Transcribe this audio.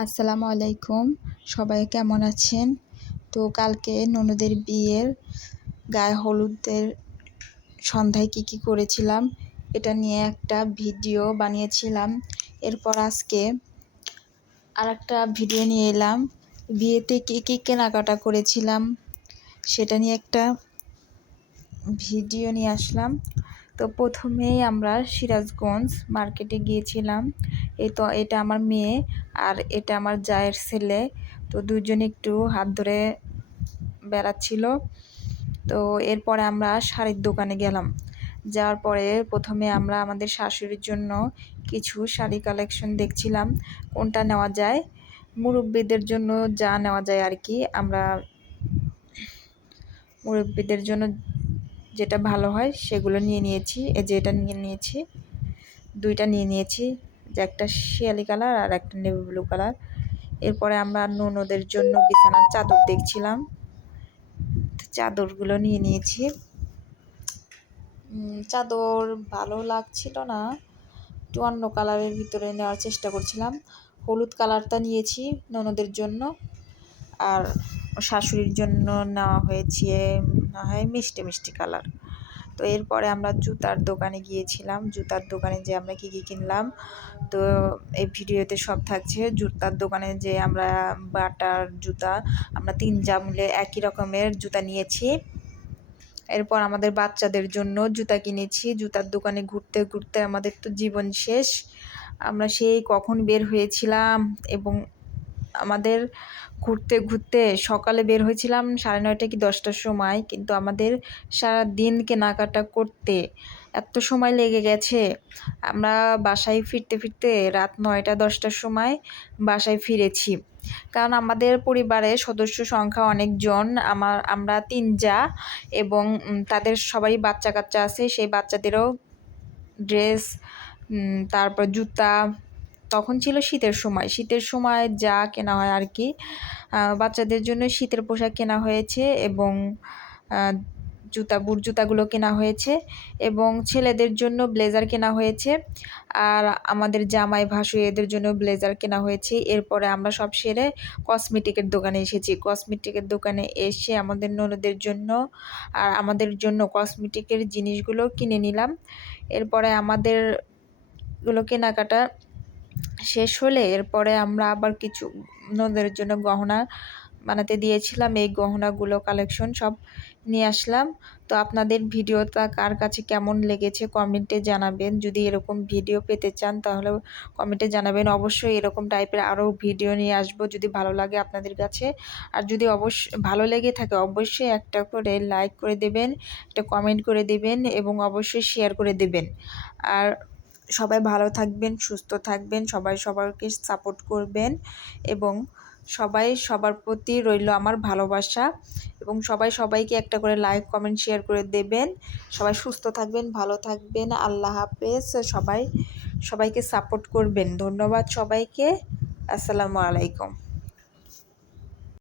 আসসালামু আলাইকুম। সবাই কেমন আছেন? তো কালকে ননদের বিয়ের গায়ে হলুদের সন্ধ্যায় কী কী করেছিলাম, এটা নিয়ে একটা ভিডিও বানিয়েছিলাম। এরপর আজকে আর একটা ভিডিও নিয়ে এলাম। বিয়েতে কী কী কেনাকাটা করেছিলাম, সেটা নিয়ে একটা ভিডিও নিয়ে আসলাম। তো প্রথমেই আমরা সিরাজগঞ্জ মার্কেটে গিয়েছিলাম। এই তো এটা আমার মেয়ে আর এটা আমার জায়ের ছেলে। তো দুজন একটু হাত ধরে বেড়াচ্ছিল। তো এরপরে আমরা শাড়ির দোকানে গেলাম। যাওয়ার পরে প্রথমে আমরা আমাদের শাশুড়ির জন্য কিছু শাড়ি কালেকশন দেখছিলাম, কোনটা নেওয়া যায়। মুরব্বীদের জন্য যা নেওয়া যায় আর কি, আমরা মুরব্বীদের জন্য যেটা ভালো হয় সেগুলো নিয়ে নিয়েছি। এই যে এটা নিয়ে নিয়েছি, দুইটা নিয়ে নিয়েছি। যে একটা শিয়ালি কালার আর একটা নেভি ব্লু কালার। এরপরে আমরা ননদের জন্য বিছানার চাদর দেখছিলাম। চাদরগুলো নিয়ে নিয়েছি। চাদর ভালো লাগছিল না। একটু অন্য কালারের ভিতরে নেওয়ার চেষ্টা করছিলাম। হলুদ কালারটা নিয়েছি ননদের জন্য। আর শাশুড়ির জন্য নেওয়া হয়েছে, না হয় মিষ্টি মিষ্টি কালার। তো এরপরে আমরা জুতার দোকানে গিয়েছিলাম। জুতার দোকানে যে আমরা কী কী কিনলাম? তো এই ভিডিওতে সব থাকছে। জুতার দোকানে যে আমরা বাটার জুতা, আমরা তিন যা মিলে একই রকমের জুতা নিয়েছি। এরপর আমাদের বাচ্চাদের জন্য জুতা কিনেছি। জুতার দোকানে ঘুরতে ঘুরতে আমাদের তো জীবন শেষ। আমরা সেই কখন বের হয়েছিলাম এবং আমাদের ঘুরতে ঘুরতে সকালে বের হয়েছিলাম সাড়ে নয়টা কি দশটার সময়। কিন্তু আমাদের সারা দিন কেনাকাটা করতে এত সময় লেগে গেছে। আমরা বাসায় ফিরতে ফিরতে রাত নয়টা, দশটার সময় বাসায় ফিরেছি। কারণ আমাদের পরিবারের সদস্য সংখ্যা অনেকজন। আমার, আমরা তিন যা এবং তাদের সবাই বাচ্চা কাচ্চা আছে। সেই বাচ্চাদেরও ড্রেস তারপর জুতা তখন ছিল শীতের সময়। শীতের সময় যা কেনা হয় আর কি বাচ্চাদের জন্য শীতের পোশাক কেনা হয়েছে এবং জুতা, বুট জুতাগুলো কেনা হয়েছে এবং ছেলেদের জন্য ব্লেজার কেনা হয়েছে আর আমাদের জামাই ভাসু এদের জন্য ব্লেজার কেনা হয়েছে। এরপরে আমরা সব সেরে কসমেটিকের দোকানে এসেছি। কসমেটিকের দোকানে এসে আমাদের ননদের জন্য আর আমাদের জন্য কসমেটিকের জিনিসগুলো কিনে নিলাম। এরপরে আমাদেরগুলো কেনাকাটা শেষ হলে এরপরে আমরা আবার কিছু নদের জন্য গহনা বানাতে দিয়েছিলাম। এই গহনাগুলো কালেকশন সব নিয়ে আসলাম। তো আপনাদের ভিডিওটা কার কাছে কেমন লেগেছে কমেন্টে জানাবেন। যদি এরকম ভিডিও পেতে চান তাহলে কমেন্টে জানাবেন। অবশ্যই এরকম টাইপের আরও ভিডিও নিয়ে আসব যদি ভালো লাগে আপনাদের কাছে। আর যদি অবশ্য ভালো লেগে থাকে অবশ্যই একটা করে লাইক করে দেবেন, একটা কমেন্ট করে দেবেন এবং অবশ্যই শেয়ার করে দেবেন। আর সবাই ভালো থাকবেন, সুস্থ থাকবেন, সবাই সবাইকে সাপোর্ট করবেন এবং সবাই সবার প্রতি রইল আমার ভালোবাসা এবং সবাই সবাইকে একটা করে লাইক কমেন্ট শেয়ার করে দেবেন। সবাই সুস্থ থাকবেন, ভালো থাকবেন, আল্লাহ হাফেজ। সবাই সবাইকে সাপোর্ট করবেন। ধন্যবাদ সবাইকে। আসসালামু আলাইকুম।